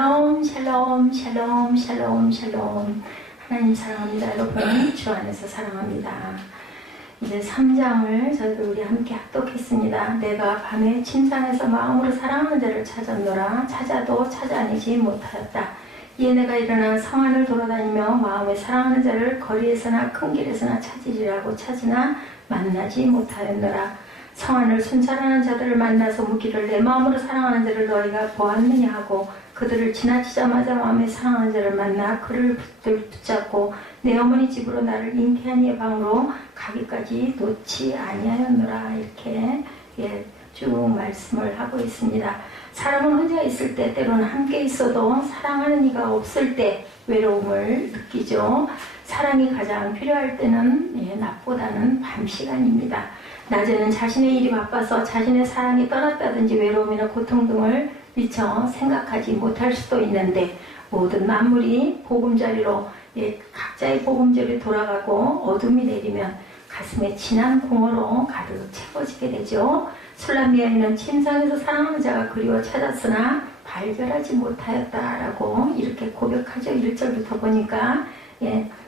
샬롬 샬롬 샬롬 샬롬 샬롬. 하나님 사랑합니다. 여러분 주 안에서 사랑합니다. 이제 3장을 저희들 우리 함께 합독했습니다. 내가 밤에 침상에서 마음으로 사랑하는 자를 찾았노라. 찾아도 찾아내지 못하였다. 이에 내가 일어나 성 안을 돌아다니며 마음에 사랑하는 자를 거리에서나 큰 길에서나 찾으리라고 찾으나 만나지 못하였노라. 성 안을 순찰하는 자들을 만나서 묻기를 내 마음으로 사랑하는 자를 너희가 보았느냐 하고 그들을 지나치자마자 마음에 사랑하는 자를 만나 그를 붙잡고 내 어머니 집으로 나를 잉태한 이의 방으로 가기까지 놓지 아니하였노라. 이렇게 쭉 말씀을 하고 있습니다. 사람은 혼자 있을 때 때로는 함께 있어도 사랑하는 이가 없을 때 외로움을 느끼죠. 사랑이 가장 필요할 때는 낮보다는 밤 시간입니다. 낮에는 자신의 일이 바빠서 자신의 사랑이 떠났다든지 외로움이나 고통 등을 미처 생각하지 못할 수도 있는데 모든 만물이 보금자리로 각자의 보금자리로 돌아가고 어둠이 내리면 가슴에 진한 공허로 가득 채워지게 되죠. 술람 여인은 침상에서 사랑하는 자가 그리워 찾았으나 발견하지 못하였다라고 이렇게 고백하죠. 1절부터 보니까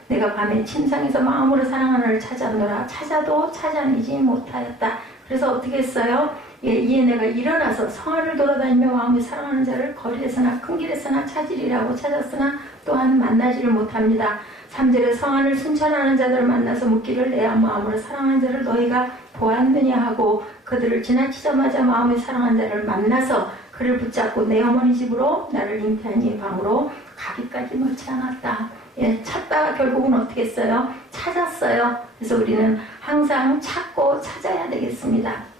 내가 밤에 침상에서 마음으로 사랑하는 자를 찾았노라. 찾아도 찾아내지 못하였다. 그래서 어떻게 했어요? 이에 내가 일어나서 성 안을 돌아다니며 마음에 사랑하는 자를 거리에서나 큰 길에서나 찾으리라고 찾았으나 또한 만나지를 못합니다. 3절에 성 안을 순찰하는 자들을 만나서 묻기를 내 마음으로 사랑하는 자를 너희가 보았느냐 하고 그들을 지나치자마자 마음에 사랑하는 자를 만나서 그를 붙잡고 내 어머니 집으로 나를 잉태한 이의 방으로 가기까지 놓지 않았다. 찾다가 결국은 어떻게 했어요? 찾았어요. 그래서 우리는 항상 찾고 찾아야 되겠습니다.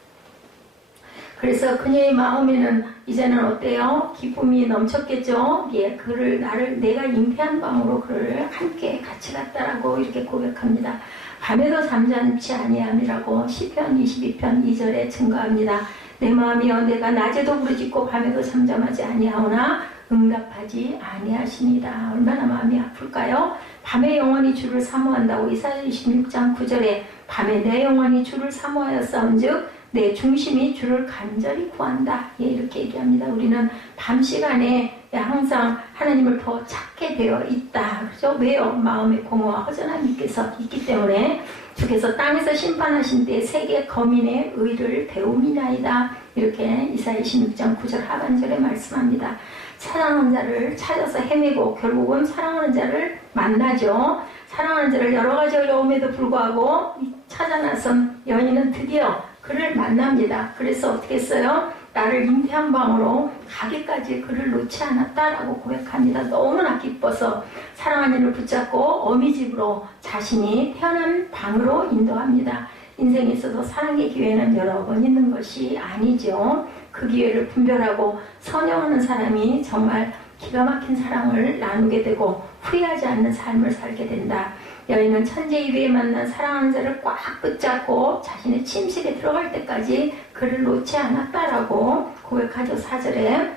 그래서 그녀의 마음에는 이제는 어때요? 기쁨이 넘쳤겠죠? 그를 내가 잉태한 방으로 그를 함께 같이 갔다라고 이렇게 고백합니다. 밤에도 잠잠치 아니함이라고 시편 22편 2절에 증거합니다. 내 마음이여 내가 낮에도 부르짖고 밤에도 잠잠하지 아니하오나 응답하지 아니하시니라. 얼마나 마음이 아플까요? 밤에 영원히 주를 사모한다고 이사야 26장 9절에 밤에 내 영혼이 주를 사모하였사온즉 내 중심이 주를 간절히 구한다. 이렇게 얘기합니다. 우리는 밤 시간에 항상 하나님을 더 찾게 되어 있다. 그렇죠? 왜요? 마음의 공허와 허전함이 있기 때문에 주께서 땅에서 심판하신 때 세계 거민의 의를 배움이나이다. 이렇게 이사야 26장 9절 하반절에 말씀합니다. 사랑하는 자를 찾아서 헤매고 결국은 사랑하는 자를 만나죠. 사랑하는 자를 여러 가지 어려움에도 불구하고 찾아 나선 여인은 드디어 그를 만납니다. 그래서 어떻게 했어요? 나를 잉태한 방으로 가기까지 그를 놓지 않았다라고 고백합니다. 너무나 기뻐서 사랑하는 이를 붙잡고 어미 집으로 자신이 태어난 방으로 인도합니다. 인생에 있어서 사랑의 기회는 여러 번 있는 것이 아니죠. 그 기회를 분별하고 선영하는 사람이 정말 기가 막힌 사랑을 나누게 되고 후회하지 않는 삶을 살게 된다. 여인은 천재 이외에 만난 사랑하는 자를 꽉 붙잡고 자신의 침실에 들어갈 때까지 그를 놓지 않았다라고 고백하죠. 4절에.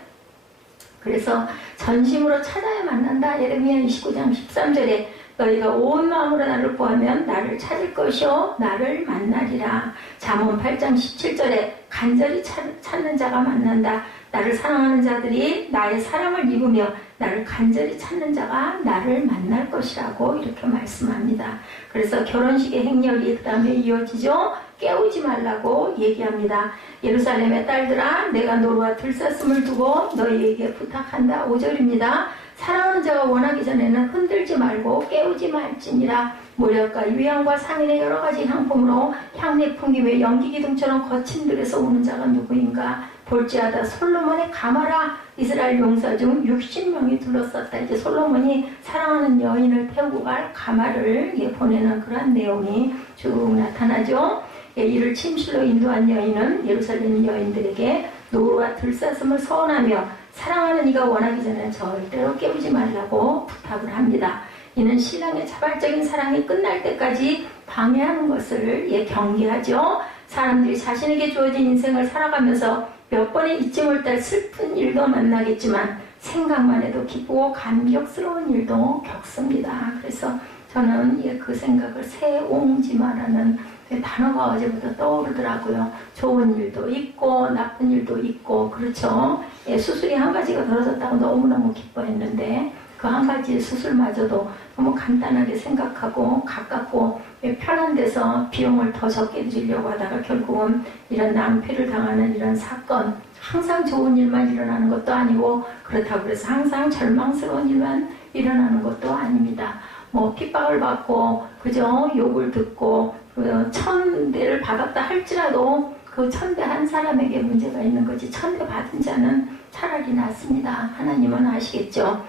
그래서 전심으로 찾아야 만난다. 예레미야 29장 13절에 너희가 온 마음으로 나를 구하면 나를 찾을 것이요 나를 만나리라. 잠언 8장 17절에 간절히 찾는 자가 만난다. 나를 사랑하는 자들이 나의 사랑을 입으며 나를 간절히 찾는 자가 나를 만날 것이라고 이렇게 말씀합니다. 그래서 결혼식의 행렬이 그 다음에 이어지죠. 깨우지 말라고 얘기합니다. 예루살렘의 딸들아 내가 노루와 들사슴을 두고 너희에게 부탁한다. 5절입니다. 사랑하는 자가 원하기 전에는 흔들지 말고 깨우지 말지니라. 모략과 유향과 상인의 여러 가지 향품으로 향내 풍김에 연기 기둥처럼 거친 들에서 오는 자가 누구인가? 볼지하다 솔로몬의 가마라. 이스라엘 용사 중 60명이 둘러쌌다. 이제 솔로몬이 사랑하는 여인을 태우고 갈 가마를 보내는 그런 내용이 쭉 나타나죠. 이를 침실로 인도한 여인은 예루살렘 여인들에게 노루와 들사슴을 서원하며 사랑하는 이가 원하기 전에 절대로 깨우지 말라고 부탁을 합니다. 이는 신랑의 자발적인 사랑이 끝날 때까지 방해하는 것을 경계하죠. 사람들이 자신에게 주어진 인생을 살아가면서 몇 번의 잊지 못할 슬픈 일도 만나겠지만 생각만 해도 기쁘고 감격스러운 일도 겪습니다. 그래서 저는 그 생각을 새옹지마라는 단어가 어제부터 떠오르더라고요. 좋은 일도 있고 나쁜 일도 있고 그렇죠. 수술이 한 가지가 벌어졌다고 너무너무 기뻐했는데 그 한 가지 수술마저도 너무 간단하게 생각하고 가깝고 편한 데서 비용을 더 적게 들이려고 하다가 결국은 이런 낭패를 당하는 이런 사건, 항상 좋은 일만 일어나는 것도 아니고 그렇다고 해서 항상 절망스러운 일만 일어나는 것도 아닙니다. 뭐 핍박을 받고 그저 욕을 듣고 그 1000대를 받았다 할지라도 그 1000대 한 사람에게 문제가 있는 거지 1000대 받은 자는 차라리 낫습니다. 하나님은 아시겠죠.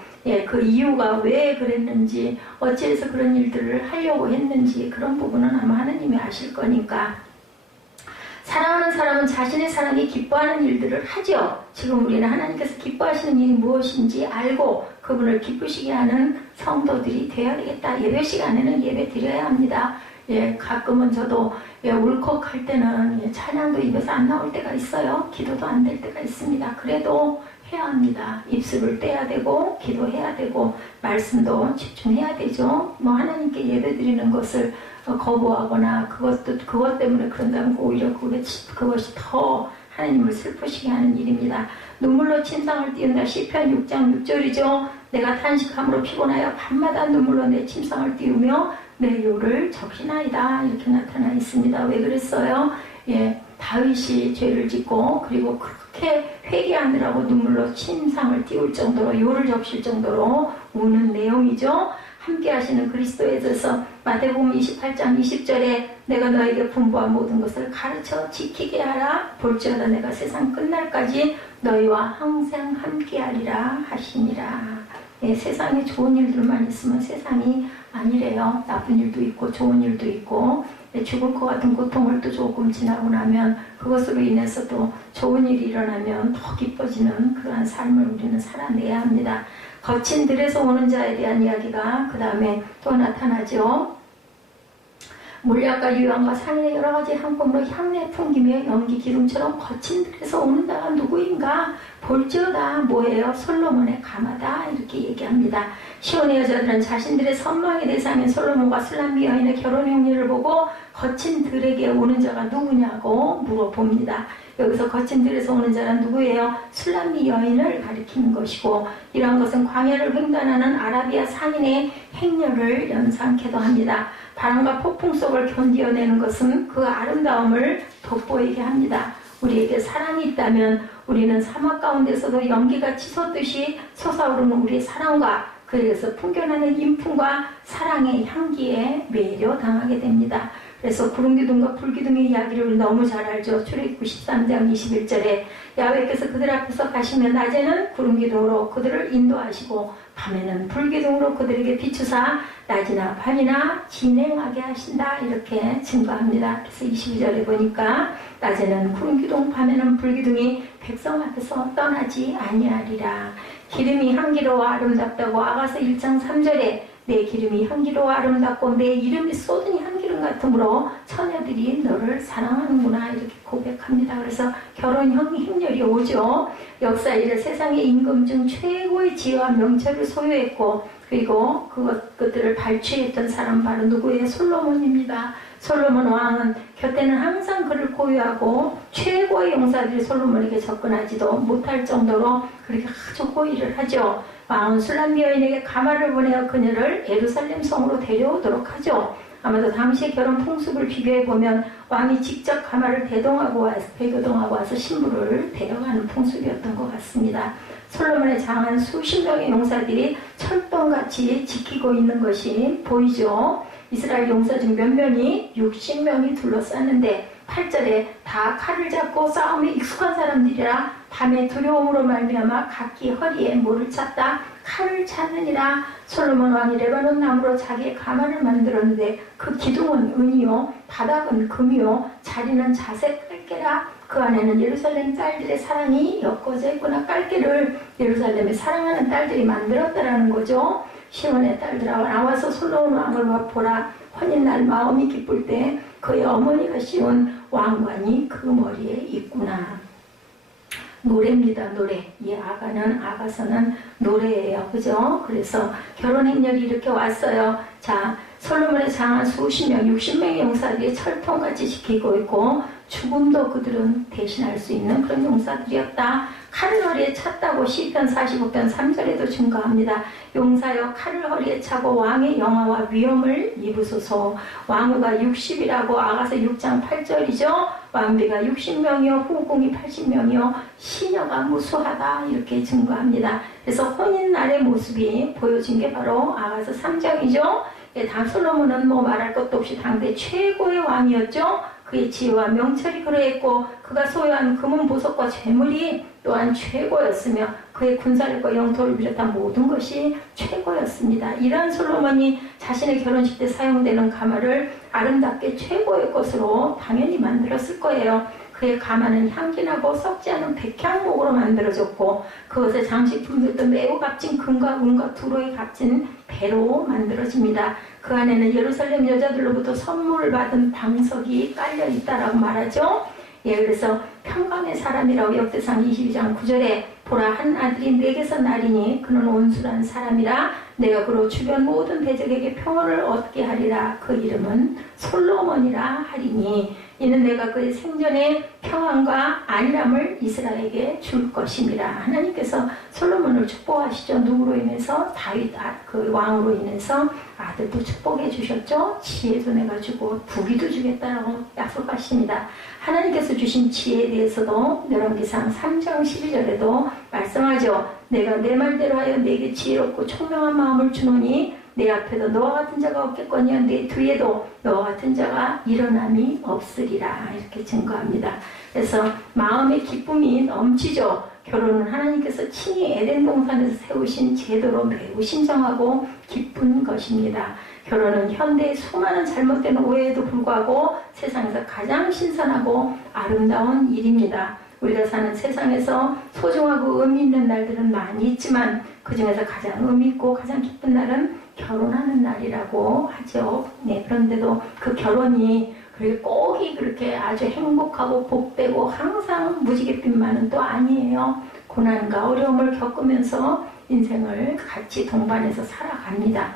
그 이유가 왜 그랬는지 어찌해서 그런 일들을 하려고 했는지 그런 부분은 아마 하나님이 아실 거니까 사랑하는 사람은 자신의 사랑이 기뻐하는 일들을 하죠. 지금 우리는 하나님께서 기뻐하시는 일이 무엇인지 알고 그분을 기쁘시게 하는 성도들이 되어야 되겠다. 예배 시간에는 예배 드려야 합니다. 가끔은 저도 울컥할 때는 찬양도 입에서 안 나올 때가 있어요. 기도도 안 될 때가 있습니다. 그래도 해야 합니다. 입술을 떼야 되고 기도해야 되고 말씀도 집중해야 되죠. 뭐 하나님께 예배드리는 것을 거부하거나 그것 때문에 그런다면 오히려 그것이 더 하나님을 슬프시게 하는 일입니다. 눈물로 침상을 띄운다. 시편 6장 6절이죠. 내가 탄식함으로 피곤하여 밤마다 눈물로 내 침상을 띄우며 내 요를 적시나이다. 이렇게 나타나 있습니다. 왜 그랬어요? 다윗이 죄를 짓고 그리고 그렇게 회개하느라고 눈물로 침상을 띄울 정도로 요를 적실 정도로 우는 내용이죠. 함께 하시는 그리스도에서 마태복음 28장 20절에 내가 너에게 분부한 모든 것을 가르쳐 지키게 하라. 볼지어다 내가 세상 끝날까지 너희와 항상 함께 하리라 하시니라. 세상에 좋은 일들만 있으면 세상이 아니래요. 나쁜 일도 있고 좋은 일도 있고 죽을 것 같은 고통을 또 조금 지나고 나면 그것으로 인해서 또 좋은 일이 일어나면 더 기뻐지는 그러한 삶을 우리는 살아내야 합니다. 거친 들에서 오는 자에 대한 이야기가 그 다음에 또 나타나죠. 물약과 유황과 상인의 여러 가지 향품으로 향내 풍기며 연기 기름처럼 거친 들에서 오는 자가 누구인가? 볼지어다 뭐예요? 솔로몬의 가마다 이렇게 얘기합니다. 시온의 여자들은 자신들의 선망의 대상인 솔로몬과 술람미 여인의 결혼 행위를 보고 거친 들에게 오는 자가 누구냐고 물어봅니다. 여기서 거친 들에서 오는 자는 누구예요? 술람미 여인을 가리키는 것이고 이런 것은 광야를 횡단하는 아라비아 상인의 행렬을 연상케도 합니다. 바람과 폭풍 속을 견디어내는 것은 그 아름다움을 돋보이게 합니다. 우리에게 사랑이 있다면 우리는 사막 가운데서도 연기가 치솟듯이 솟아오르는 우리의 사랑과 그에서 풍겨나는 인품과 사랑의 향기에 매료당하게 됩니다. 그래서 구름기둥과 불기둥의 이야기를 너무 잘 알죠. 출애굽기 13장 21절에 야훼께서 그들 앞에서 가시면 낮에는 구름기둥으로 그들을 인도하시고 밤에는 불기둥으로 그들에게 비추사 낮이나 밤이나 진행하게 하신다 이렇게 증거합니다. 그래서 22절에 보니까 낮에는 구름기둥 밤에는 불기둥이 백성 앞에서 떠나지 아니하리라. 기름이 향기로워 아름답다고 아가서 1장 3절에 내 기름이 향기로워 아름답고 내 이름이 쏟은 향기름 같으므로 처녀들이 너를 사랑하는구나 이렇게 고백합니다. 그래서 결혼 행렬이 오죠. 역사 이래 세상의 임금 중 최고의 지혜와 명철을 소유했고 그리고 그것들을 발췌했던 사람 바로 누구예요? 솔로몬입니다. 솔로몬 왕은 곁에는 항상 그를 고유하고 최고의 용사들이 솔로몬에게 접근하지도 못할 정도로 그렇게 아주 호의를 하죠. 왕은 술람미 여인에게 가마를 보내어 그녀를 예루살렘 성으로 데려오도록 하죠. 아마도 당시의 결혼 풍습을 비교해보면 왕이 직접 가마를 배교동하고 와서 신부를 데려가는 풍습이었던 것 같습니다. 솔로몬의 장한 수십 명의 용사들이 철동같이 지키고 있는 것이 보이죠. 이스라엘 용사 중 몇 명이 60명이 둘러쌌는데 8절에 다 칼을 잡고 싸움에 익숙한 사람들이라 밤에 두려움으로 말미암아 각기 허리에 모를 찼다. 칼을 찾느니라. 솔로몬 왕이 레바논 나무로 자기의 가마를 만들었는데 그 기둥은 은이요 바닥은 금이요 자리는 자색 깔개라. 그 안에는 예루살렘 딸들의 사랑이 엮어져 있구나. 깔개를 예루살렘에 사랑하는 딸들이 만들었다라는 거죠. 시온의 딸들아 나와서 솔로몬 왕을 보라. 혼인날 마음이 기쁠 때 그의 어머니가 씌운 왕관이 그 머리에 있구나. 노래입니다. 노래. 이 아가서는 노래예요. 그죠? 그래서 결혼 행렬이 이렇게 왔어요. 자, 솔로몬의 장한 수십 명, 60명의 용사들이 철통같이 지키고 있고 죽음도 그들은 대신할 수 있는 그런 용사들이었다. 칼을 허리에 찼다고 시편 45편 3절에도 증거합니다. 용사여 칼을 허리에 차고 왕의 영화와 위엄을 입으소서. 왕후가 60이라고 아가서 6장 8절이죠. 왕비가 60명이요 후궁이 80명이요 시녀가 무수하다 이렇게 증거합니다. 그래서 혼인날의 모습이 보여진 게 바로 아가서 3장이죠. 솔로몬은 뭐 말할 것도 없이 당대 최고의 왕이었죠. 그의 지혜와 명철이 그러했고 그가 소유한 금은 보석과 재물이 또한 최고였으며 그의 군사력과 영토를 비롯한 모든 것이 최고였습니다. 이러한 솔로몬이 자신의 결혼식 때 사용되는 가마를 아름답게 최고의 것으로 당연히 만들었을 거예요. 그의 가마는 향기나고 썩지 않은 백향목으로 만들어졌고 그것의 장식품들도 매우 값진 금과 은과 두로에 값진 배로 만들어집니다. 그 안에는 예루살렘 여자들로부터 선물을 받은 방석이 깔려 있다라고 말하죠. 그래서 평강의 사람이라고 역대상 22장 9절에 보라 한 아들이 내게서 나리니 그는 온순한 사람이라 내가 그로 주변 모든 대적에게 평온을 얻게 하리라. 그 이름은 솔로몬이라 하리니 이는 내가 그의 생전에 평안과 안일함을 이스라엘에게 줄 것임이라. 하나님께서 솔로몬을 축복하시죠. 누구로 인해서? 다윗 그 왕으로 인해서 아들도 축복해 주셨죠. 지혜도 내가 주고 부귀도 주겠다라고 약속하십니다. 하나님께서 주신 지혜에 대해서도 열왕기상 3장 12절에도 말씀하죠. 내가 내 말대로 하여 내게 지혜롭고 총명한 마음을 주노니 내 앞에도 너와 같은 자가 없겠거니와 내 뒤에도 너와 같은 자가 일어남이 없으리라. 이렇게 증거합니다. 그래서 마음의 기쁨이 넘치죠. 결혼은 하나님께서 친히 에덴 동산에서 세우신 제도로 매우 신성하고 기쁜 것입니다. 결혼은 현대의 수많은 잘못된 오해에도 불구하고 세상에서 가장 신선하고 아름다운 일입니다. 우리가 사는 세상에서 소중하고 의미 있는 날들은 많이 있지만 그 중에서 가장 의미 있고 가장 기쁜 날은 결혼하는 날이라고 하죠. 네, 그런데도 그 결혼이 그렇게 아주 행복하고 복되고 항상 무지갯빛만은 또 아니에요. 고난과 어려움을 겪으면서 인생을 같이 동반해서 살아갑니다.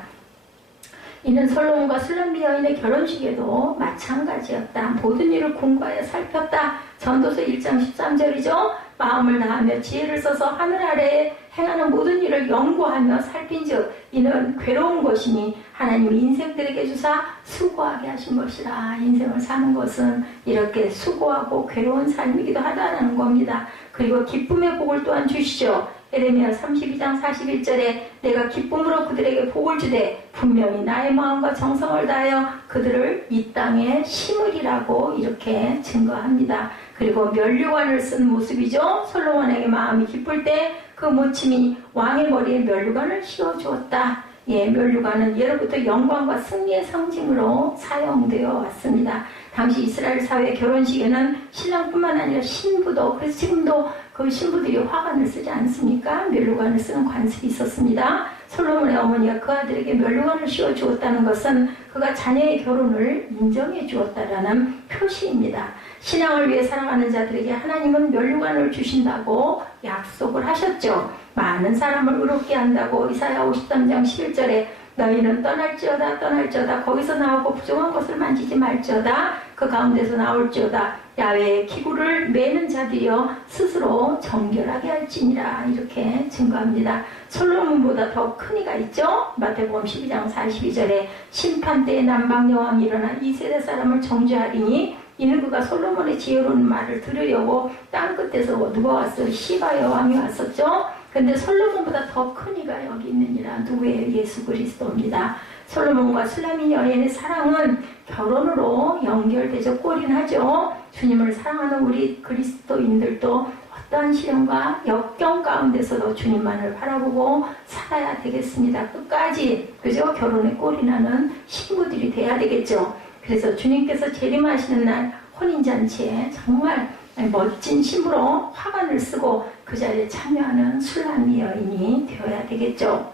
이는 솔로몬과 술람비 여인의 결혼식에도 마찬가지였다. 모든 일을 공부하여 살폈다. 전도서 1장 13절이죠. 마음을 다하며 지혜를 써서 하늘 아래에 행하는 모든 일을 연구하며 살핀즉 이는 괴로운 것이니 하나님이 인생들에게 주사 수고하게 하신 것이라. 인생을 사는 것은 이렇게 수고하고 괴로운 삶이기도 하다라는 겁니다. 그리고 기쁨의 복을 또한 주시죠. 에레미야 32장 41절에 내가 기쁨으로 그들에게 복을 주되 분명히 나의 마음과 정성을 다하여 그들을 이 땅에 심으리라고 이렇게 증거합니다. 그리고 면류관을 쓴 모습이죠. 솔로몬에게 마음이 기쁠 때 그 모침이 왕의 머리에 면류관을 씌워주었다. 면류관은 예로부터 영광과 승리의 상징으로 사용되어 왔습니다. 당시 이스라엘 사회 결혼식에는 신랑뿐만 아니라 신부도, 그래서 지금도 그 신부들이 화관을 쓰지 않습니까? 면류관을 쓰는 관습이 있었습니다. 솔로몬의 어머니가 그 아들에게 면류관을 씌워 주었다는 것은 그가 자녀의 결혼을 인정해 주었다라는 표시입니다. 신앙을 위해 살아가는 자들에게 하나님은 면류관을 주신다고 약속을 하셨죠. 많은 사람을 의롭게 한다고 이사야 53장 11절에 너희는 떠날지어다 거기서 나오고 부정한 것을 만지지 말지어다 그 가운데서 나올지어다 야외의 기구를 매는 자들이여 스스로 정결하게 할지니라. 이렇게 증거합니다. 솔로몬보다 더 큰 이가 있죠. 마태복음 12장 42절에 심판 때에 남방 여왕이 일어나 2세대 사람을 정죄하리니 이는 그가 솔로몬의 지혜로운 말을 들으려고 땅 끝에서 누가 왔어요? 시바 여왕이 왔었죠. 근데 솔로몬보다 더 큰 이가 여기 있느니라. 누구예요? 예수 그리스도입니다. 솔로몬과 술라미 여인의 사랑은 결혼으로 연결되죠. 꼴인하죠. 주님을 사랑하는 우리 그리스도인들도 어떠한 시련과 역경 가운데서도 주님만을 바라보고 살아야 되겠습니다. 끝까지 그죠? 결혼에 꼴인하는 신부들이 돼야 되겠죠. 그래서 주님께서 재림하시는 날 혼인잔치에 정말 멋진 신부로 화관을 쓰고 그 자리에 참여하는 술람미 여인이 되어야 되겠죠.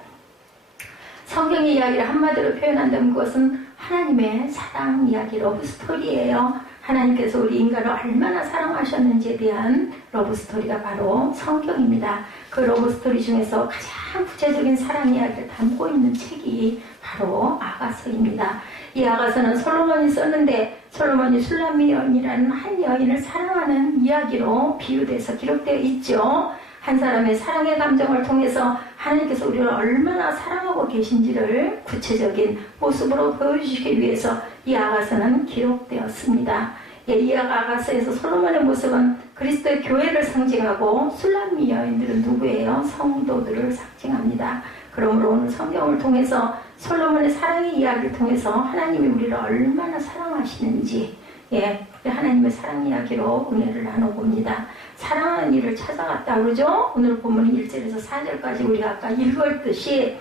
성경의 이야기를 한마디로 표현한다면 그것은 하나님의 사랑 이야기, 러브스토리예요. 하나님께서 우리 인간을 얼마나 사랑하셨는지에 대한 러브스토리가 바로 성경입니다. 그 러브스토리 중에서 가장 구체적인 사랑 이야기를 담고 있는 책이 바로 아가서입니다. 이 아가서는 솔로몬이 썼는데 솔로몬이 술람미 여인이라는 한 여인을 사랑하는 이야기로 비유돼서 기록되어 있죠. 한 사람의 사랑의 감정을 통해서 하나님께서 우리를 얼마나 사랑하고 계신지를 구체적인 모습으로 보여주시기 위해서 이 아가서는 기록되었습니다. 이 아가서에서 솔로몬의 모습은 그리스도의 교회를 상징하고 술람미 여인들은 누구예요? 성도들을 상징합니다. 그러므로 오늘 성경을 통해서 솔로몬의 사랑의 이야기를 통해서 하나님이 우리를 얼마나 사랑하시는지 하나님의 사랑 이야기로 은혜를 나눠봅니다. 사랑하는 이를 찾아갔다 그러죠? 오늘 본문 1절에서 4절까지 우리가 아까 읽었듯이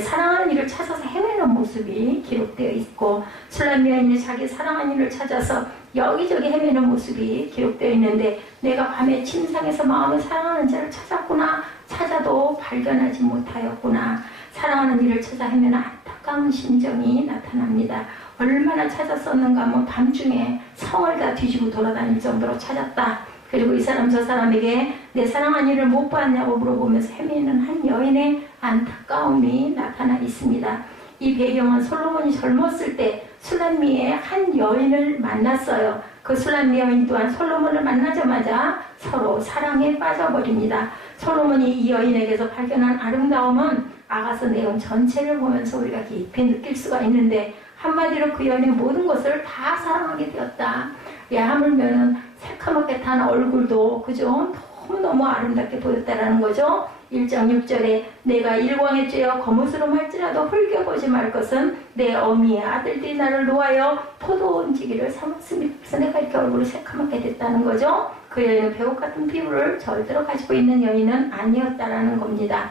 사랑하는 이를 찾아서 헤매는 모습이 기록되어 있고 술람미 여인이 자기 사랑하는 이를 찾아서 여기저기 헤매는 모습이 기록되어 있는데 내가 밤에 침상에서 마음을 사랑하는 자를 찾았구나. 찾아도 발견하지 못하였구나. 사랑하는 이를 찾아 헤매는 안타까운 심정이 나타납니다. 얼마나 찾았었는가 하면 밤중에 성을 다 뒤지고 돌아다닐 정도로 찾았다. 그리고 이 사람 저 사람에게 내 사랑한 이를 못 봤냐고 물어보면서 헤매는 한 여인의 안타까움이 나타나 있습니다. 이 배경은 솔로몬이 젊었을 때 술람미의 한 여인을 만났어요. 그 술람미 여인 또한 솔로몬을 만나자마자 서로 사랑에 빠져버립니다. 솔로몬이 이 여인에게서 발견한 아름다움은 아가서 내용 전체를 보면서 우리가 깊이 느낄 수가 있는데 한마디로 그 여인의 모든 것을 다 사랑하게 되었다. 하물면은 새카맣게 탄 얼굴도 그죠? 너무너무 아름답게 보였다라는 거죠. 1장 6절에 내가 일광에 쬐어 거무스름 할지라도 흘겨보지 말 것은 내 어미의 아들들이 나를 놓아여 포도원지기를 삼았습니다. 그래서 내가 이렇게 얼굴이 새카맣게 됐다는 거죠. 그 여인은 배옥 같은 피부를 절대로 가지고 있는 여인은 아니었다라는 겁니다.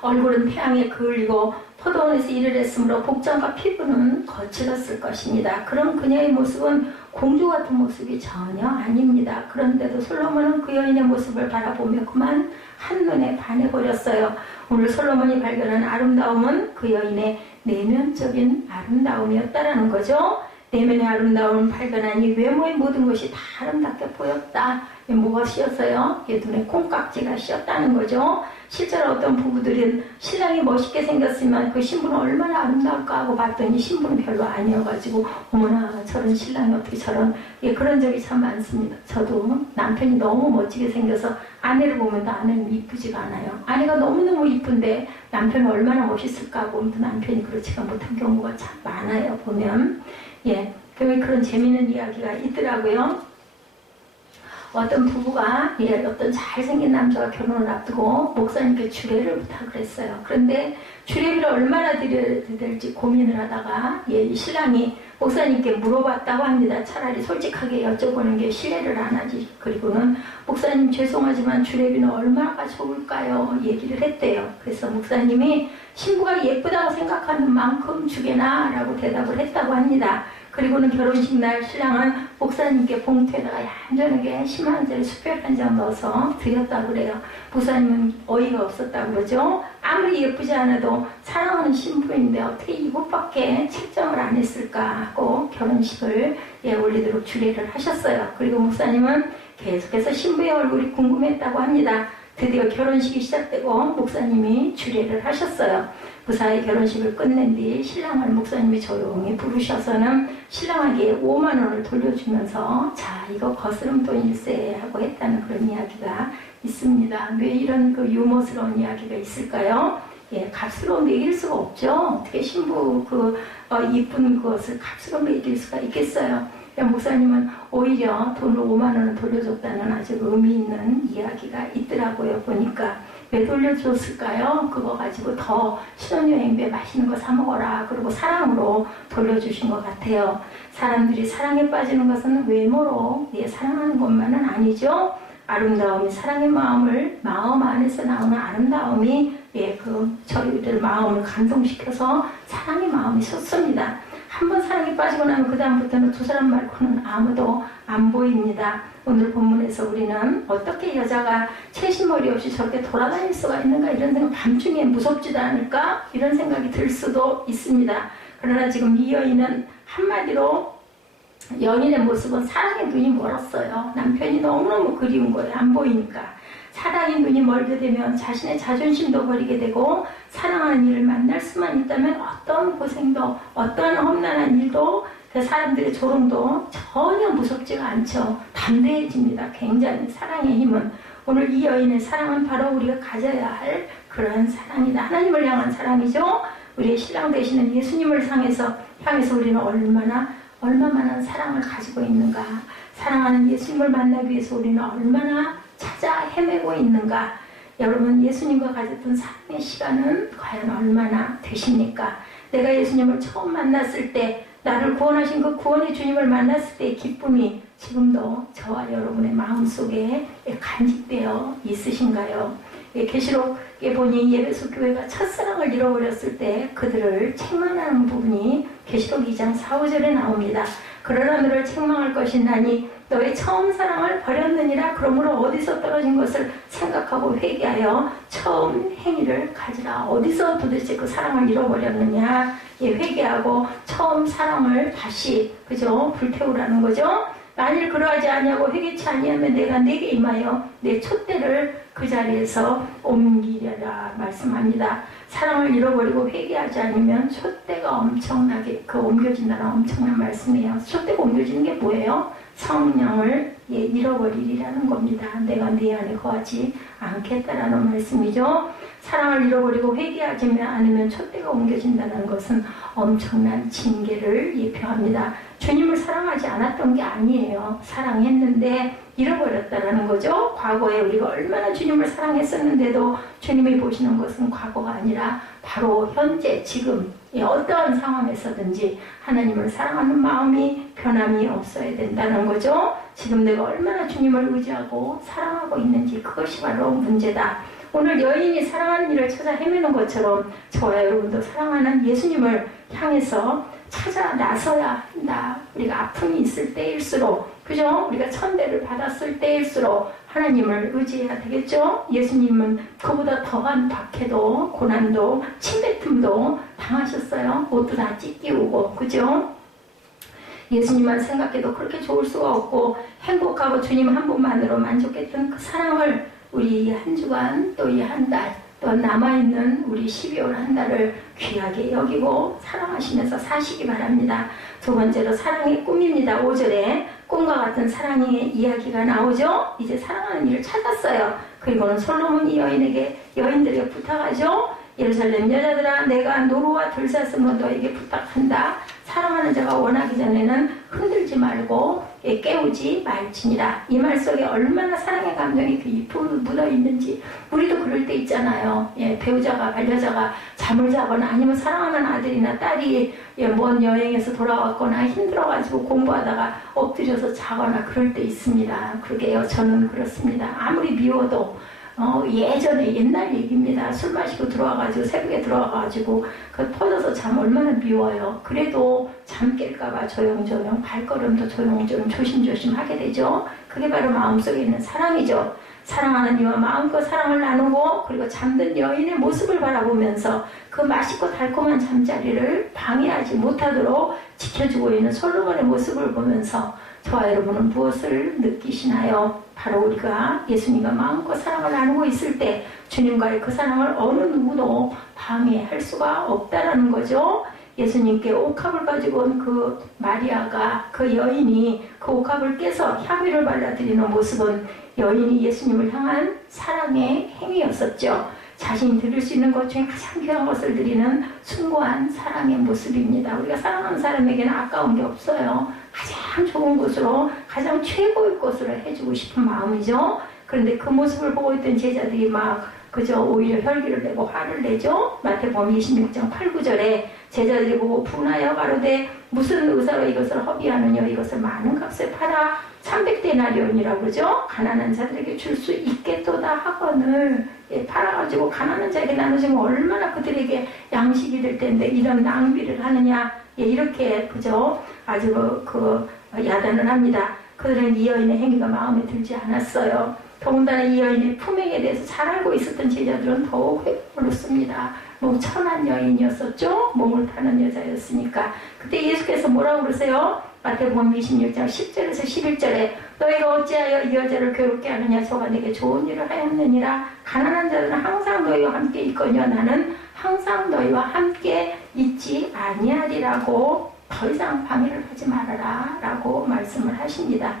얼굴은 태양에 그을리고 포도원에서 일을 했으므로 복장과 피부는 거칠었을 것입니다. 그런 그녀의 모습은 공주 같은 모습이 전혀 아닙니다. 그런데도 솔로몬은 그 여인의 모습을 바라보며 그만 한눈에 반해버렸어요. 오늘 솔로몬이 발견한 아름다움은 그 여인의 내면적인 아름다움이었다라는 거죠. 내면의 아름다움을 발견하니 외모의 모든 것이 다 아름답게 보였다. 무엇이었어요? 눈에 콩깍지가 씌었다는 거죠. 실제로 어떤 부부들은 신랑이 멋있게 생겼으면 그 신부는 얼마나 아름다울까 하고 봤더니 신부는 별로 아니어가지고 어머나 저런 신랑이 어떻게 저런 그런 적이 참 많습니다. 저도 남편이 너무 멋지게 생겨서 아내를 보면 아내는 이쁘지가 않아요. 아내가 너무너무 이쁜데 남편은 얼마나 멋있을까 하고 남편이 그렇지가 못한 경우가 참 많아요. 보면 그런 재미있는 이야기가 있더라고요. 어떤 부부가 어떤 잘생긴 남자가 결혼을 앞두고 목사님께 주례를 부탁을 했어요. 그런데 주례비를 얼마나 드려야 될지 고민을 하다가 이 신랑이 목사님께 물어봤다고 합니다. 차라리 솔직하게 여쭤보는 게 신뢰를 안 하지. 그리고는 목사님 죄송하지만 주례비는 얼마가 좋을까요? 얘기를 했대요. 그래서 목사님이 신부가 예쁘다고 생각하는 만큼 주게나 라고 대답을 했다고 합니다. 그리고는 결혼식 날 신랑은 목사님께 봉투에다가 얌전하게 10만 원짜리 수표 한 장 넣어서 드렸다고 그래요. 목사님은 어이가 없었다고 그러죠. 아무리 예쁘지 않아도 사랑하는 신부인데 어떻게 이것밖에 책정을 안 했을까 하고 결혼식을 올리도록 주례를 하셨어요. 그리고 목사님은 계속해서 신부의 얼굴이 궁금했다고 합니다. 드디어 결혼식이 시작되고 목사님이 주례를 하셨어요. 무사히 결혼식을 끝낸 뒤 신랑을 목사님이 조용히 부르셔서는 신랑에게 5만 원을 돌려주면서 자 이거 거스름돈일세 하고 했다는 그런 이야기가 있습니다. 왜 이런 그 유머스러운 이야기가 있을까요? 값으로 매길 수가 없죠. 어떻게 신부 이쁜 것을 값으로 매길 수가 있겠어요. 목사님은 오히려 돈을 5만 원을 돌려줬다는 아주 의미 있는 이야기가 있더라고요. 보니까 왜 돌려줬을까요? 그거 가지고 더 신혼여행비에 맛있는 거 사 먹어라. 그리고 사랑으로 돌려주신 것 같아요. 사람들이 사랑에 빠지는 것은 외모로 사랑하는 것만은 아니죠. 아름다움이 사랑의 마음 안에서 나오는 아름다움이 저희들 마음을 감동시켜서 사랑의 마음이 솟습니다. 한번 사랑에 빠지고 나면 그 다음부터는 두 사람 말고는 아무도 안 보입니다. 오늘 본문에서 우리는 어떻게 여자가 채신머리 없이 저렇게 돌아다닐 수가 있는가 이런 생각, 밤중에 무섭지도 않을까 이런 생각이 들 수도 있습니다. 그러나 지금 이 여인은 한마디로 연인의 모습은 사랑의 눈이 멀었어요. 남편이 너무너무 그리운 거예요. 안 보이니까. 사랑의 눈이 멀게 되면 자신의 자존심도 버리게 되고 사랑하는 이를 만날 수만 있다면 어떤 고생도 어떤 험난한 일도 그 사람들의 조롱도 전혀 무섭지가 않죠. 담대해집니다. 굉장히 사랑의 힘은. 오늘 이 여인의 사랑은 바로 우리가 가져야 할 그러한 사랑이다. 하나님을 향한 사랑이죠. 우리의 신랑 되시는 예수님을 향해서 우리는 얼마만한 사랑을 가지고 있는가. 사랑하는 예수님을 만나기 위해서 우리는 얼마나 찾아 헤매고 있는가. 여러분, 예수님과 가졌던 사랑의 시간은 과연 얼마나 되십니까? 내가 예수님을 처음 만났을 때, 나를 구원하신 그 구원의 주님을 만났을 때의 기쁨이 지금도 저와 여러분의 마음속에 간직되어 있으신가요? 계시록에 보니 예배소 교회가 첫사랑을 잃어버렸을 때 그들을 책망하는 부분이 계시록 2장 4, 5절에 나옵니다. 그러나 너를 책망할 것이나니 너의 처음 사랑을 버렸느니라. 그러므로 어디서 떨어진 것을 생각하고 회개하여 처음 행위를 가지라. 어디서 도대체 그 사랑을 잃어버렸느냐. 회개하고 처음 사랑을 다시 불태우라는 거죠. 만일 그러하지 아니하고 회개치 아니하면 내가 내게 임하여 내 촛대를 그 자리에서 옮기려라 말씀합니다. 사랑을 잃어버리고 회개하지 않으면 촛대가 엄청나게 옮겨진다는 엄청난 말씀이에요. 촛대가 옮겨지는 게 뭐예요? 성령을 잃어버리리라는 겁니다. 내가 네 안에 거하지 않겠다라는 말씀이죠. 사랑을 잃어버리고 회개하지 않으면 촛대가 옮겨진다는 것은 엄청난 징계를 예표합니다. 주님을 사랑하지 않았던 게 아니에요. 사랑했는데 잃어버렸다라는 거죠. 과거에 우리가 얼마나 주님을 사랑했었는데도 주님이 보시는 것은 과거가 아니라 바로 현재 지금 어떠한 상황에서든지 하나님을 사랑하는 마음이 변함이 없어야 된다는 거죠. 지금 내가 얼마나 주님을 의지하고 사랑하고 있는지, 그것이 바로 문제다. 오늘 여인이 사랑하는 일을 찾아 헤매는 것처럼 저와 여러분도 사랑하는 예수님을 향해서 찾아 나서야 한다. 우리가 아픔이 있을 때일수록, 그죠? 우리가 천대를 받았을 때일수록 하나님을 의지해야 되겠죠? 예수님은 그보다 더한 박해도, 고난도, 침뱉음도 당하셨어요. 옷도 다 찢기우고, 그죠? 예수님만 생각해도 그렇게 좋을 수가 없고, 행복하고 주님 한 분만으로 만족했던 그 사랑을 우리 한 주간, 또 이 한 달, 또 남아있는 우리 12월 한 달을 귀하게 여기고 사랑하시면서 사시기 바랍니다. 두 번째로 사랑의 꿈입니다. 5절에 꿈과 같은 사랑의 이야기가 나오죠. 이제 사랑하는 일을 찾았어요. 그리고는 솔로몬이 여인들에게 부탁하죠. 예루살렘 여자들아, 내가 노루와 들사슴으로 너에게 부탁한다. 사랑하는 자가 원하기 전에는 흔들지 말고 깨우지 말지니라. 이 말 속에 얼마나 사랑의 감정이 깊이 묻어 있는지. 우리도 그럴 때 있잖아요. 배우자가, 반려자가 잠을 자거나 아니면 사랑하는 아들이나 딸이 먼 여행에서 돌아왔거나 힘들어가지고 공부하다가 엎드려서 자거나 그럴 때 있습니다. 그러게요. 저는 그렇습니다. 아무리 미워도 예전에 옛날 얘기입니다. 술 마시고 들어와가지고 새벽에 들어와가지고 퍼져서 잠 얼마나 미워요. 그래도 잠 깰까봐 조용조용 발걸음도 조용조용 조심조심 하게 되죠. 그게 바로 마음속에 있는 사랑이죠. 사랑하는 이와 마음껏 사랑을 나누고, 그리고 잠든 여인의 모습을 바라보면서 그 맛있고 달콤한 잠자리를 방해하지 못하도록 지켜주고 있는 솔로몬의 모습을 보면서 저와 여러분은 무엇을 느끼시나요? 바로 우리가 예수님과 마음껏 사랑을 나누고 있을 때 주님과의 그 사랑을 어느 누구도 방해할 수가 없다라는 거죠. 예수님께 옥합을 가지고 온 그 마리아가, 그 여인이 그 옥합을 깨서 향유를 발라드리는 모습은 여인이 예수님을 향한 사랑의 행위였었죠. 자신이 드릴 수 있는 것 중에 가장 귀한 것을 드리는 숭고한 사랑의 모습입니다. 우리가 사랑하는 사람에게는 아까운 게 없어요. 가장 좋은 것으로, 가장 최고의 것으로 해주고 싶은 마음이죠. 그런데 그 모습을 보고 있던 제자들이 오히려 혈기를 내고 화를 내죠. 마태복음 26장 8, 9절에 제자들이 보고 분하여 가로되 무슨 의사로 이것을 허비하느냐, 이것을 많은 값에 팔아 300데나리온이라고 그러죠. 가난한 자들에게 줄 수 있겠도다 하거늘 팔아가지고 가난한 자에게 나눠주면 얼마나 그들에게 양식이 될 텐데 이런 낭비를 하느냐, 이렇게 아주 야단을 합니다. 그들은 이 여인의 행위가 마음에 들지 않았어요. 더군다나 이 여인의 품행에 대해서 잘 알고 있었던 제자들은 더욱 회복을 놓습니다. 뭐 천한 여인이었었죠. 몸을 파는 여자였으니까. 그때 예수께서 뭐라고 그러세요? 마태복음 26장 10절에서 11절에 너희가 어찌하여 이 여자를 괴롭게 하느냐. 저가 내게 좋은 일을 하였느니라. 가난한 자들은 항상 너희와 함께 있거니와 나는 항상 너희와 함께 있지 아니하리라고 더 이상 방해를 하지 말아라 라고 말씀을 하십니다.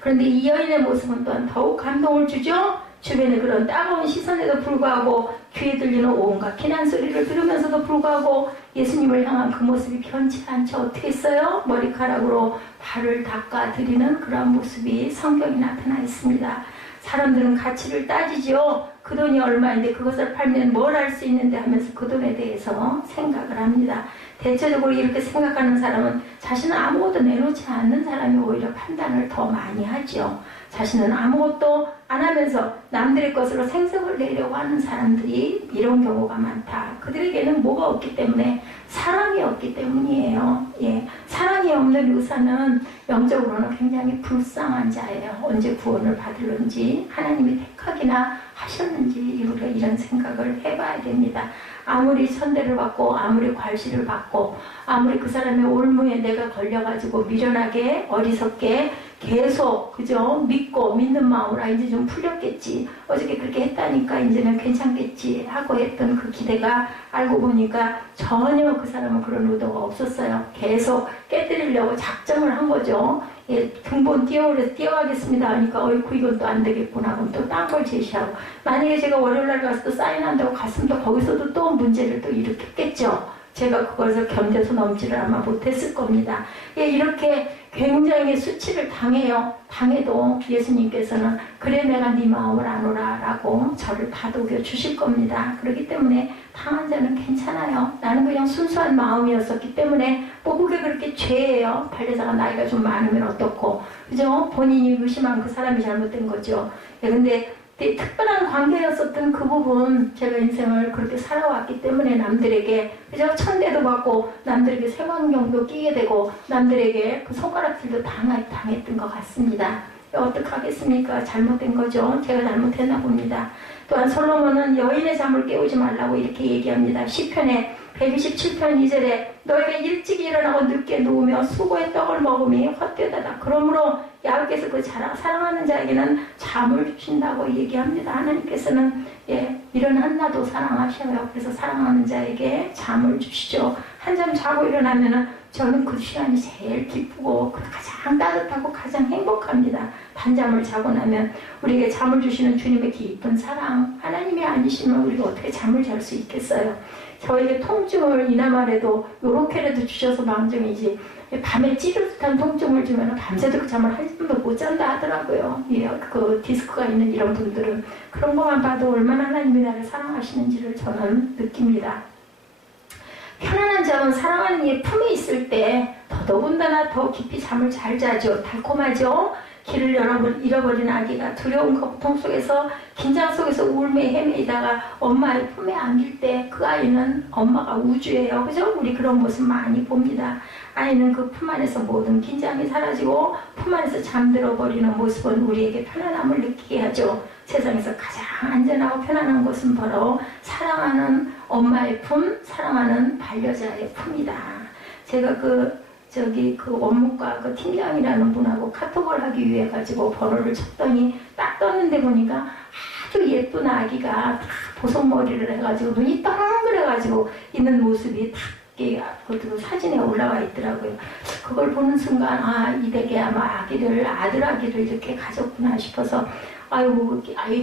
그런데 이 여인의 모습은 또한 더욱 감동을 주죠. 주변에 그런 따가운 시선에도 불구하고 귀에 들리는 온갖 비난 소리를 들으면서도 불구하고 예수님을 향한 그 모습이 변치 않죠. 어떻게 했어요? 머리카락으로 발을 닦아드리는 그런 모습이 성경에 나타나 있습니다. 사람들은 가치를 따지죠. 그 돈이 얼마인데 그것을 팔면 뭘 할 수 있는데 하면서 그 돈에 대해서 생각을 합니다. 대체적으로 이렇게 생각하는 사람은 자신은 아무것도 내놓지 않는 사람이 오히려 판단을 더 많이 하죠. 자신은 아무것도 안 하면서 남들의 것으로 생색을 내려고 하는 사람들이 이런 경우가 많다. 그들에게는 뭐가 없기 때문에? 사랑이 없기 때문이에요. 예, 사랑이 없는 의사는 영적으로는 굉장히 불쌍한 자예요. 언제 구원을 받을는지 하나님이 택하기나 하셨는지 우리가 이런 생각을 해봐야 됩니다. 아무리 천대를 받고 아무리 괄시를 받고 아무리 그 사람의 올무에 내가 걸려가지고 미련하게 어리석게 계속 그죠 믿고 믿는 마음으로 이제 좀 풀렸겠지 어저께 그렇게 했다니까 이제는 괜찮겠지 하고 했던 그 기대가 알고 보니까 전혀 그 사람은 그런 의도가 없었어요. 계속 깨뜨리려고 작정을 한 거죠. 예, 등본 띄워가겠습니다 하니까 어이쿠 이건 또 안 되겠구나 그럼 또 딴 걸 제시하고 만약에 제가 월요일날 가서 또 사인한다고 갔으면 또 거기서도 또 문제를 또 일으켰겠죠. 제가 그것을 견뎌서 넘지를 아마 못했을 겁니다. 예, 이렇게 굉장히 수치를 당해요. 당해도 예수님께서는 그래 내가 네 마음을 아노라 라고 저를 다독여 주실 겁니다. 그렇기 때문에 당한 자는 괜찮아요. 나는 그냥 순수한 마음이었었기 때문에 뭐 그게 그렇게 죄예요. 발레자가 나이가 좀 많으면 어떻고 그죠? 본인이 의심한 그 사람이 잘못된 거죠. 예, 근데 특별한 관계였었던 그 부분 제가 인생을 그렇게 살아왔기 때문에 남들에게 그저 천대도 받고 남들에게 색안경도 끼게 되고 남들에게 그 손가락질도 당했던 것 같습니다. 어떡하겠습니까? 잘못된 거죠. 제가 잘못했나 봅니다. 또한 솔로몬은 여인의 잠을 깨우지 말라고 이렇게 얘기합니다. 시편에 127편 2절에 너희가 일찍 일어나고 늦게 누우며 수고의 떡을 먹음이 헛되다다. 그러므로 야훼께서 그 사랑하는 자에게는 잠을 주신다고 얘기합니다. 하나님께서는 예, 이런 한나도 사랑하셔요. 그래서 사랑하는 자에게 잠을 주시죠. 한잠 자고 일어나면은 저는 그 시간이 제일 기쁘고 가장 따뜻하고 가장 행복합니다. 단잠을 자고 나면 우리에게 잠을 주시는 주님의 깊은 사랑 하나님이 아니시면 우리가 어떻게 잠을 잘 수 있겠어요. 저에게 통증을 이나마라도 요렇게라도 주셔서 망정이지 밤에 찌릿한 통증을 주면 밤새도록 잠을 한숨도 못 잔다 하더라고요. 예, 그 디스크가 있는 이런 분들은 그런 것만 봐도 얼마나 하나님이 나를 사랑하시는지를 저는 느낍니다. 편안한 잠은 사랑하는 이의 품에 있을 때 더더군다나 더 깊이 잠을 잘 자죠. 달콤하죠. 길을 잃어버린 아기가 두려운 고통 속에서 긴장 속에서 울며 헤매이다가 엄마의 품에 안길 때 그 아이는 엄마가 우주예요. 그죠? 우리 그런 모습 많이 봅니다. 아이는 그 품 안에서 모든 긴장이 사라지고 품 안에서 잠들어 버리는 모습은 우리에게 편안함을 느끼게 하죠. 세상에서 가장 안전하고 편안한 것은 바로 사랑하는 엄마의 품, 사랑하는 반려자의 품이다. 제가 그 원무과 그 팀장이라는 분하고 카톡을 하기 위해 가지고 번호를 쳤더니 딱 떴는데 보니까 아주 예쁜 아기가 다 보석머리를 해가지고 눈이 동그래가지고 있는 모습이 딱 그 사진에 올라와 있더라고요. 그걸 보는 순간 이 댁에 아마 아들 아기를 이렇게 가졌구나 싶어서 아이고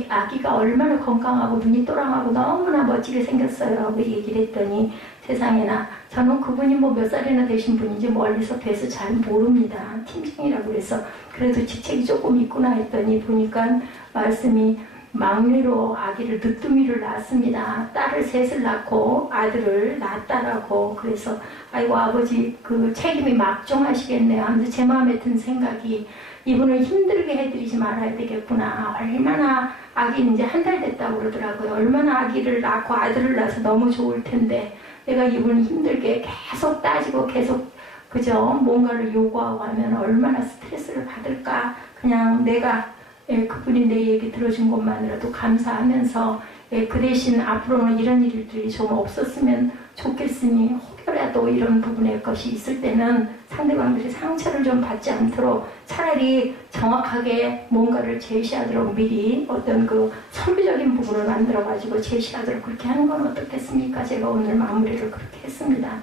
아기가 얼마나 건강하고 눈이 또랑하고 너무나 멋지게 생겼어요 하고 얘기를 했더니 세상에나 저는 그분이 뭐 몇 살이나 되신 분인지 멀리서 뵈서 잘 모릅니다. 팀장이라고 그래서 그래도 직책이 조금 있구나 했더니 보니까 말씀이 막내로 아기를 늦둥이를 낳았습니다. 딸을 셋을 낳고 아들을 낳았다라고. 그래서 아이고 아버지 그 책임이 막중하시겠네요 하면서 제 마음에 든 생각이 이분을 힘들게 해드리지 말아야 되겠구나. 얼마나 아기 이제 한 달 됐다고 그러더라고요. 얼마나 아기를 낳고 아들을 낳아서 너무 좋을 텐데 내가 이분을 힘들게 계속 따지고 계속 그저 뭔가를 요구하고 하면 얼마나 스트레스를 받을까. 그냥 내가 그분이 내 얘기 들어준 것만으로도 감사하면서 그 대신 앞으로는 이런 일들이 좀 없었으면 좋겠으니 혹여라도 이런 부분의 것이 있을 때는 상대방들이 상처를 좀 받지 않도록 차라리 정확하게 뭔가를 제시하도록 미리 어떤 그 설교적인 부분을 만들어가지고 제시하도록 그렇게 하는 건 어떻겠습니까? 제가 오늘 마무리를 그렇게 했습니다.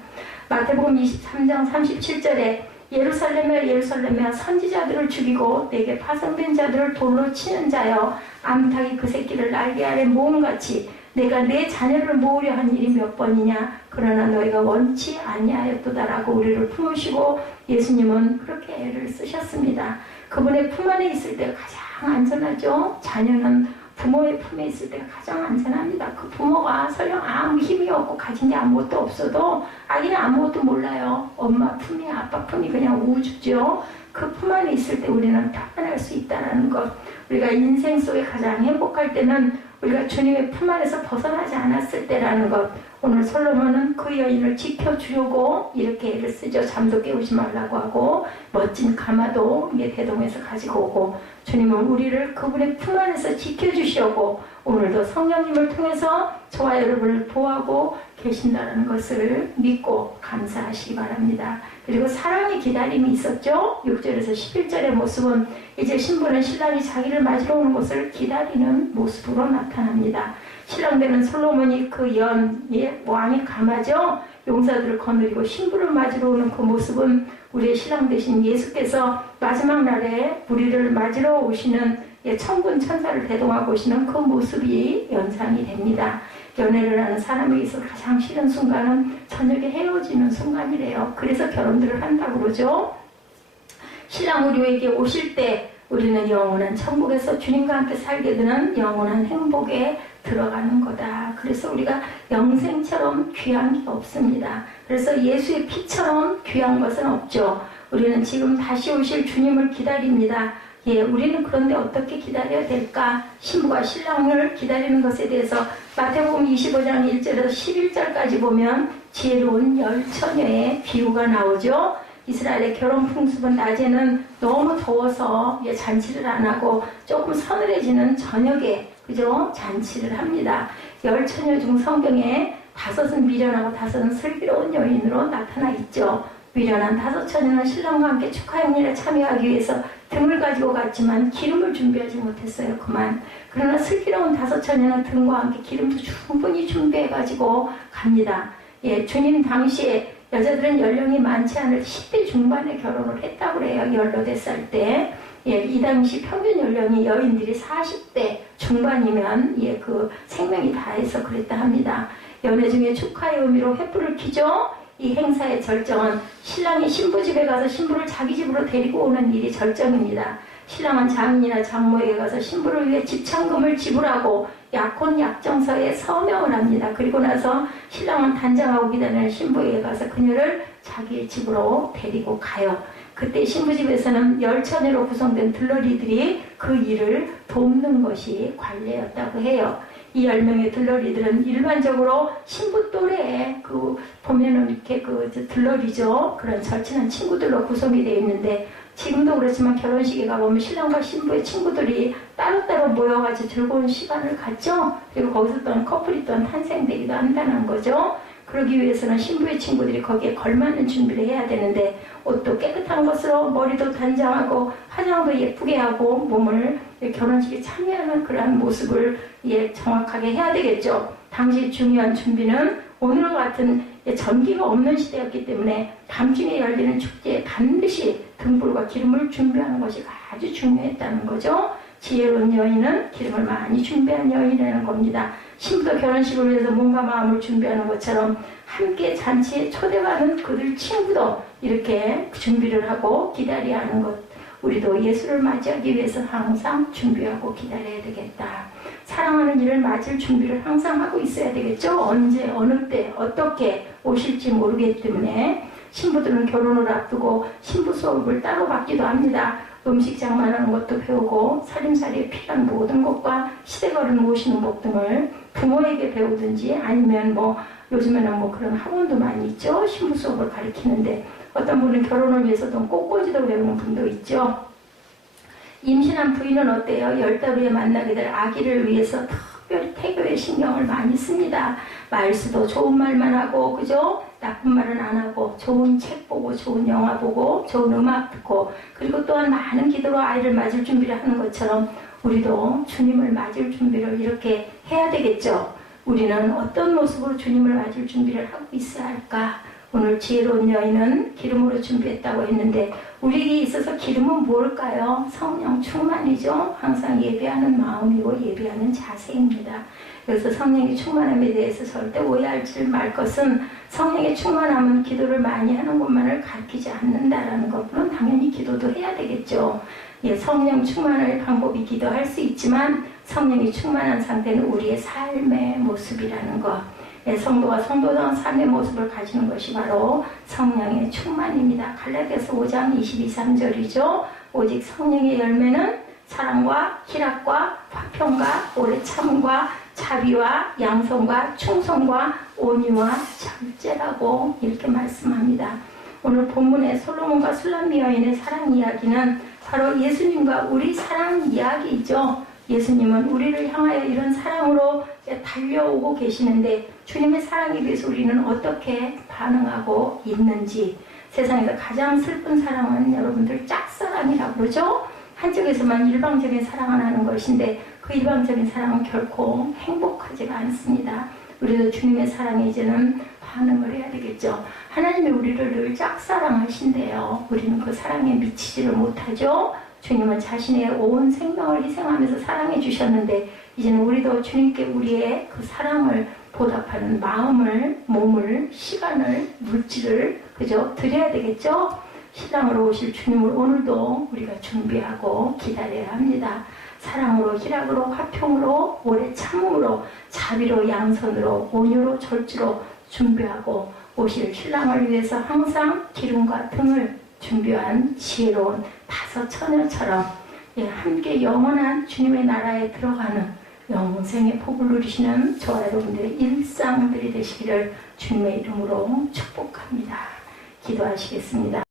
마태복음 23장 37절에 예루살렘에 예루살렘에 선지자들을 죽이고 내게 파송된 자들을 돌로 치는 자여 암탉이 그 새끼를 날개 아래 모음같이 내가 내 자녀를 모으려 한 일이 몇 번이냐 그러나 너희가 원치 아니하였도다라고 우리를 품으시고 예수님은 그렇게 애를 쓰셨습니다. 그분의 품 안에 있을 때가 가장 안전하죠. 자녀는 부모의 품에 있을 때가 가장 안전합니다. 그 부모가 설령 아무 힘이 없고 가진 게 아무것도 없어도 아기는 아무것도 몰라요. 엄마 품이 아빠 품이 그냥 우주죠. 그 품 안에 있을 때 우리는 평안할 수 있다는 것. 우리가 인생 속에 가장 행복할 때는 우리가 주님의 품 안에서 벗어나지 않았을 때라는 것. 오늘 솔로몬은 그 여인을 지켜주려고 이렇게 애를 쓰죠. 잠도 깨우지 말라고 하고 멋진 가마도 대동에서 가지고 오고 주님은 우리를 그분의 품 안에서 지켜주시려고 오늘도 성령님을 통해서 저와 여러분을 보호하고 계신다는 것을 믿고 감사하시기 바랍니다. 그리고 사랑의 기다림이 있었죠. 6절에서 11절의 모습은 이제 신부는 신랑이 자기를 맞으러 오는 것을 기다리는 모습으로 나타납니다. 신랑되는 솔로몬이 그 왕의 가마죠. 용사들을 거느리고 신부를 맞으러 오는 그 모습은 우리의 신랑 되신 예수께서 마지막 날에 우리를 맞으러 오시는 천군 천사를 대동하고 오시는 그 모습이 연상이 됩니다. 연애를 하는 사람에게 있어서 가장 싫은 순간은 저녁에 헤어지는 순간이래요. 그래서 결혼들을 한다고 그러죠. 신랑 우리에게 오실 때 우리는 영원한 천국에서 주님과 함께 살게 되는 영원한 행복에 들어가는 거다. 그래서 우리가 영생처럼 귀한 게 없습니다. 그래서 예수의 피처럼 귀한 것은 없죠. 우리는 지금 다시 오실 주님을 기다립니다. 우리는 그런데 어떻게 기다려야 될까? 신부가 신랑을 기다리는 것에 대해서 마태복음 25장 1절에서 11절까지 보면 지혜로운 열처녀의 비유가 나오죠. 이스라엘의 결혼 풍습은 낮에는 너무 더워서 잔치를 안 하고 조금 서늘해지는 저녁에 그죠? 잔치를 합니다. 열처녀 중 성경에 5은 미련하고 5은 슬기로운 여인으로 나타나 있죠. 미련한 5 처녀는 신랑과 함께 축하 행렬에 참여하기 위해서 등을 가지고 갔지만 기름을 준비하지 못했어요. 그만. 그러나 슬기로운 5 처녀는 등과 함께 기름도 충분히 준비해가지고 갑니다. 주님 당시에 여자들은 연령이 많지 않을 10대 중반에 결혼을 했다고 그래요. 18살 때. 이 당시 평균 연령이 여인들이 40대 중반이면 그 생명이 다해서 그랬다 합니다. 연애 중에 축하의 의미로 횃불을 켜죠. 이 행사의 절정은 신랑이 신부 집에 가서 신부를 자기 집으로 데리고 오는 일이 절정입니다. 신랑은 장인이나 장모에게 가서 신부를 위해 집창금을 지불하고 약혼 약정서에 서명을 합니다. 그리고 나서 신랑은 단장하고 기다리는 신부에게 가서 그녀를 자기 집으로 데리고 가요. 그때 신부 집에서는 열처녀로 구성된 들러리들이 그 일을 돕는 것이 관례였다고 해요. 이 10명의 들러리들은 일반적으로 신부 또래에 보면은 이렇게 들러리죠. 그런 절친한 친구들로 구성이 되어 있는데 지금도 그렇지만 결혼식에 가보면 신랑과 신부의 친구들이 따로따로 모여가지고 즐거운 시간을 갖죠. 그리고 거기서 또한 커플이 또한 탄생되기도 한다는 거죠. 그러기 위해서는 신부의 친구들이 거기에 걸맞는 준비를 해야 되는데 옷도 깨끗한 것으로 머리도 단장하고 화장도 예쁘게 하고 몸을 결혼식에 참여하는 그러한 모습을 정확하게 해야 되겠죠. 당시 중요한 준비는 오늘과 같은 전기가 없는 시대였기 때문에 밤중에 열리는 축제에 반드시 등불과 기름을 준비하는 것이 아주 중요했다는 거죠. 지혜로운 여인은 기름을 많이 준비한 여인이라는 겁니다. 신부도 결혼식을 위해서 몸과 마음을 준비하는 것처럼 함께 잔치에 초대받은 그들 친구도 이렇게 준비를 하고 기다려야 하는 것. 우리도 예수를 맞이하기 위해서 항상 준비하고 기다려야 되겠다. 사랑하는 이를 맞을 준비를 항상 하고 있어야 되겠죠. 언제 어느 때 어떻게 오실지 모르기 때문에 신부들은 결혼을 앞두고 신부 수업을 따로 받기도 합니다. 음식 장만하는 것도 배우고 살림살이에 필요한 모든 것과 시댁어른 모시는 법 등을 부모에게 배우든지 아니면 요즘에는 그런 학원도 많이 있죠. 신부 수업을 가르치는데 어떤 분은 결혼을 위해서도 꽃꽂이도 배우는 분도 있죠. 임신한 부인은 어때요? 10달 후에 만나게 될 아기를 위해서 특별히 태교의 신경을 많이 씁니다. 말수도 좋은 말만 하고, 그죠? 나쁜 말은 안 하고, 좋은 책 보고, 좋은 영화 보고, 좋은 음악 듣고, 그리고 또한 많은 기도로 아이를 맞을 준비를 하는 것처럼 우리도 주님을 맞을 준비를 이렇게 해야 되겠죠. 우리는 어떤 모습으로 주님을 맞을 준비를 하고 있어야 할까? 오늘 지혜로운 여인은 기름으로 준비했다고 했는데 우리에게 있어서 기름은 뭘까요? 성령 충만이죠. 항상 예배하는 마음이고 예배하는 자세입니다. 그래서 성령의 충만함에 대해서 절대 오해하지 말 것은 성령의 충만함은 기도를 많이 하는 것만을 가르치지 않는다라는 것. 물론 당연히 기도도 해야 되겠죠. 예, 성령 충만의 방법이 기도할 수 있지만 성령이 충만한 상태는 우리의 삶의 모습이라는 것. 예, 성도가 성도다운 삶의 모습을 가지는 것이 바로 성령의 충만입니다. 갈라디아서 5장 22, 3절이죠. 오직 성령의 열매는 사랑과 희락과 화평과 오래 참음과 자비와 양성과 충성과 온유와 절제라고 이렇게 말씀합니다. 오늘 본문의 솔로몬과 술람미 여인의 사랑 이야기는 바로 예수님과 우리 사랑 이야기이죠. 예수님은 우리를 향하여 이런 사랑으로 달려오고 계시는데 주님의 사랑에 비해서 우리는 어떻게 반응하고 있는지. 세상에서 가장 슬픈 사랑은 여러분들 짝사랑이라고 그러죠. 한쪽에서만 일방적인 사랑을 하는 것인데 그 일방적인 사랑은 결코 행복하지가 않습니다. 우리도 주님의 사랑에 이제는 반응을 해야 되겠죠. 하나님이 우리를 늘 짝사랑하신대요. 우리는 그 사랑에 미치지를 못하죠. 주님은 자신의 온 생명을 희생하면서 사랑해 주셨는데 이제는 우리도 주님께 우리의 그 사랑을 보답하는 마음을, 몸을, 시간을, 물질을 그저 드려야 되겠죠. 신랑으로 오실 주님을 오늘도 우리가 준비하고 기다려야 합니다. 사랑으로, 희락으로, 화평으로, 오래 참음으로, 자비로, 양선으로, 온유로, 절제로 준비하고 오실 신랑을 위해서 항상 기름과 등을 준비한 지혜로운 다섯 처녀처럼 함께 영원한 주님의 나라에 들어가는 영생의 복을 누리시는 저와 여러분들의 일상들이 되시기를 주님의 이름으로 축복합니다. 기도하시겠습니다.